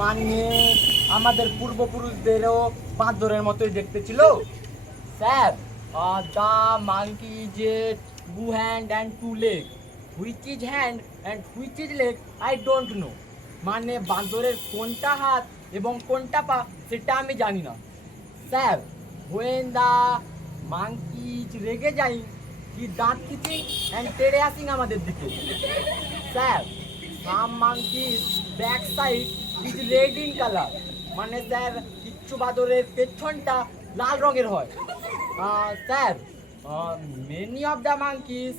মানে আমাদের পূর্বপুরুষদেরও বাঁদরের মতোই দেখতে ছিল। স্যার দ্য মাঙ্কি যে two hand and two leg which is hand and which is leg I don't know মানে বাঁদরের কোনটা হাত এবং কোনটা পা, সেটা আমি জানি না। স্যার হোয়েন দ্য মাঙ্কিজ রেগে যাই কি দাঁত খিচিং অ্যান্ড তেড়ে আসিং আমাদের দিকে। Sir some monkeys back side is red in colour মানে স্যার, কিচ্ছু বাদরের পেছনটা লাল রঙের হয়। Sir many of the monkeys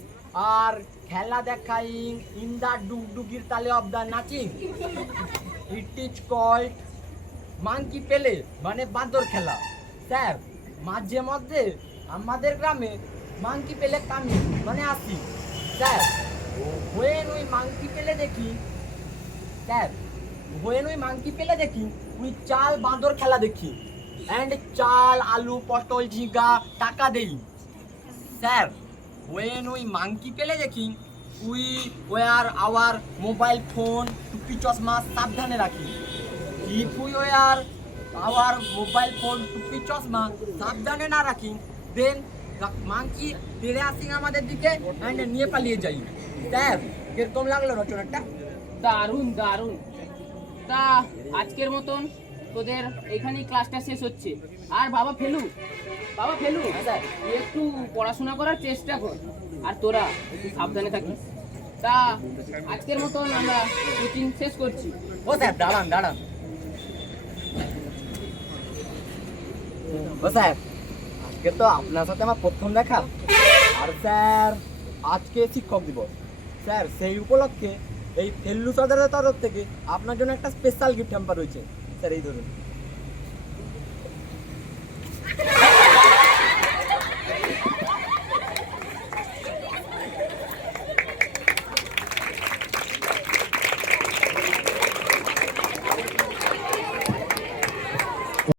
আর খেলা দেখাইং ইন দ্য ডুগডুগির তালে অফ দ্য নাচিং ইট ইজ কল্ড মাঙ্কি পেলে মানে বাঁদর খেলা। স্যার, মাঝে মধ্যে আমাদের গ্রামে মাঙ্কি পেলে কামি মানে আসি। স্যার হোয়েন ওই মাঙ্কি পেলে দেখি স্যার হোয়েন ওই মাঙ্কি পেলে দেখি। ওই চাল বাঁদর খেলা দেখি। অ্যান্ড চাল, আলু, পটল, ঝিঙ্গা, টাকা দেই। স্যার হোয়েন ওই মাঙ্কি পেলে দেখি। We wear, our, mobile phone, টুপি, চশমা সাবধানে রাখি। If we wear our mobile phone, টুপি, চশমা সাবধানে না রাখি দেন মাংকি তেড়ে আসিং আমাদের দিকে অ্যান্ড নিয়ে পালিয়ে যাই। স্যার, কীরকম লাগল রচনাটা? দারুণ দারুণ। তা আজকের মতন তোদের এখানেই ক্লাসটা শেষ হচ্ছে। আর বাবা ফেলু বাবা ফেলু হ্যাঁ। একটু পড়াশোনা করার চেষ্টা কর আর তোরা সাবধানে থাকিস। তা আজকের মতন আমরা কোচিং শেষ করছি। ও স্যার দাঁড়ান দাঁড়ান। ও স্যার আজকে তো আপনার সাথে আমার প্রথম দেখা। আর স্যার আজকে শিক্ষক দিবস। স্যার সেই উপলক্ষে এই ফেল্লু সদরের তরফ থেকে আপনার জন্য একটা স্পেশাল গিফট হ্যাম্পার রয়েছে। স্যার, এই ধরুন।